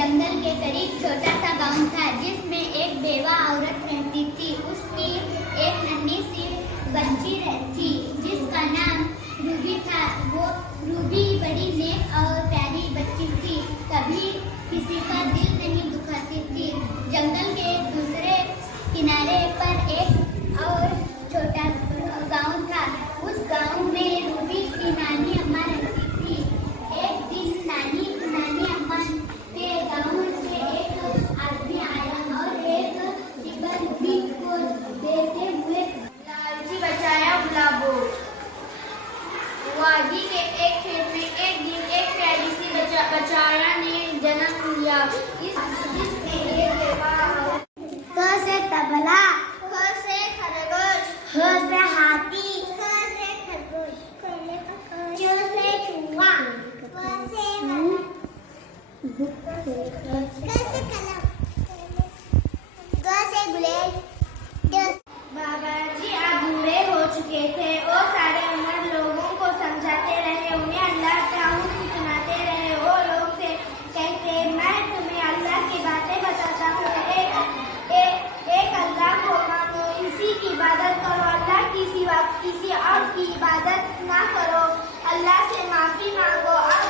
जंगल के करीब छोटा सा गांव था जिसमें एक बेवा औरत रहती थी। उसकी एक नन्ही सी बच्ची थी जिसका नाम रूबी था। वो रूबी बड़ी नेक और प्यारी बच्ची थी, कभी किसी का दिल नहीं दुखाती थी। जंगल के दूसरे किनारे पर एक और छोटा गांव था। उस गांव में रूबी की नानी अम्मा रहती थी। एक दिन नानी अम्मा के गांव से एक आदमी आया और एक डिब्बा रूबी को देते हुए, लालची बचाया गुलाबो। वादी के एक खेत में एक दिन एक प्यारी सी बचाया ने जन्म लिया। इसमें एक बेवा क से तबला, ख से खरगोश, ह से हाथी, ख से खरगोश, च से चूहा, क से कलम, ग से गुलेल, बाबा जी अब बूढ़े हो चुके थे। वो सारे उम्र लोगों को समझाते रहे, उन्हें अल्लाह का हुक्म सुनाते रहे। वो लोग से कहते, मैं तुम्हें अल्लाह की बातें बताता हूँ। एक अल्लाह को मानो, इसी की इबादत करो, अल्लाह की सिवा किसी और की इबादत ना करो। अल्लाह से माफी मांगो, अब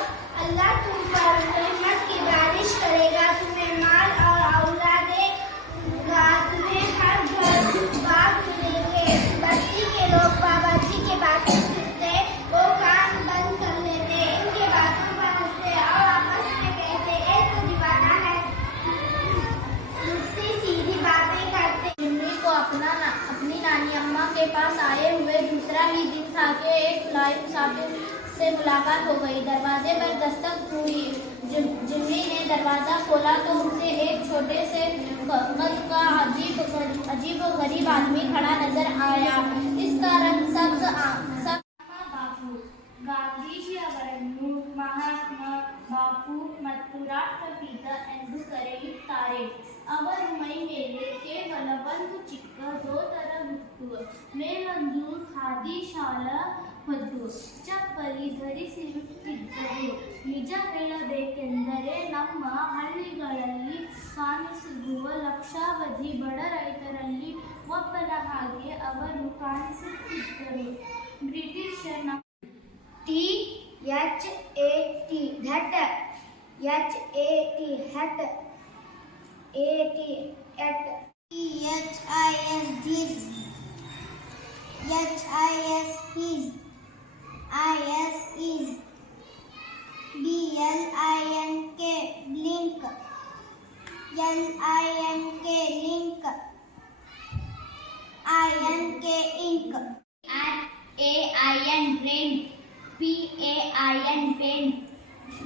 अल्लाह तुम पर रहमत की बारिश करेगा, तुम्हें माल और औलाद देगा, तुम्हें हर घर बाग मिलेंगे। बस्ती के लोग बाबा जी की बातें सुनते, वो कान बंद कर लेते, इनके बातों पर हंसते और आपस में कहते, एक तो दीवाना है, मुझसे सीधी बातें करते। जिम्मी को अपनी नानी अम्मा के पास आए हुए दूसरा ही दिन था कि एक फुलाई मुसाफिर से मुलाकात हो गई। दरवाजे पर दस्तक हुई। जिम्मी ने दरवाजा खोला तो उसे एक छोटे से कद का अजीब गरीब आदमी खड़ा नजर आया। इसका रंग सब्ज बापू ಗಾಂಧೀಜಿ ಅವರನ್ನು ಮಹಾತ್ಮ ಬಾಪು ಮತ್ತು ರಾಷ್ಟ್ರಪಿತ ಎಂದು ಕರೆಯುತ್ತಾರೆ. ಅವರು ಮೈ ಮೇಲೆ ಕೇವಲ ಒಂದು ಚಿಕ್ಕ ಧೋತರವಿತ್ತು, ಮೇಲೊಂದು ಖಾದಿ ಶಾಲ ಹೊದ್ದು ಚಪ್ಪಲಿ ಧರಿಸಿರುತ್ತಿದ್ದರು. ನಿಜ ಹೇಳಬೇಕೆಂದರೆ ನಮ್ಮ ಹಳ್ಳಿಗಳಲ್ಲಿ ಕಾಣಸಿಗುವ ಲಕ್ಷಾವಧಿ ಬಡ ರೈತರಲ್ಲಿ ಒಬ್ಬನ ಹಾಗೆ ಅವರು ಕಾಣಿಸುತ್ತಿದ್ದರು. ಬ್ರಿಟಿಷರ್ THAT that HAT hat AT at THIS this HIS his IS is BLINK blink LINK link INK ink RAIN brain PAIN pain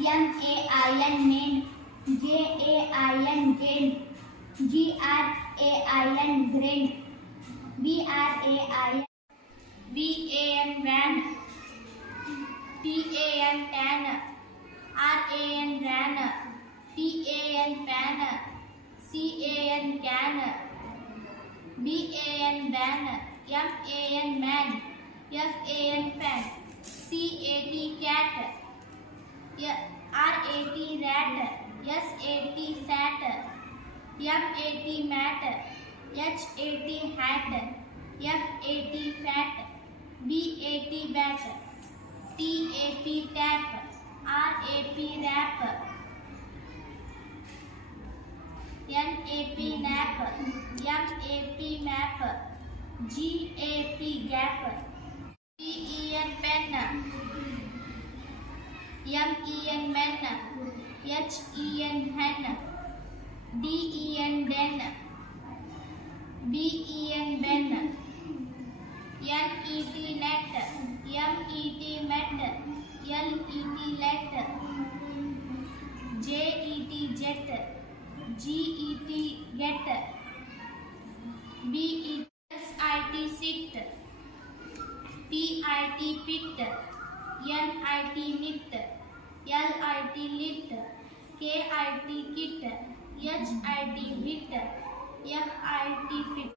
MAIN main JAIN jane GRAIN grain BRAIN VAN van TAN tan RAN ran PAN pan CAN can BAN ban MAN man FAN fan CAT cat RAT rat SAT sat MAT mat HAT hat FAT fat BAT bat TAP tap RAP rap NAP nap MAP map GAP gap PEN pen MEN men HEN hen DEN den BEN ben NET net MET met LET let JET jet GET get BET SIT sit PIT pit NIT nit LIT lit KIT kit HIT hit FIT fit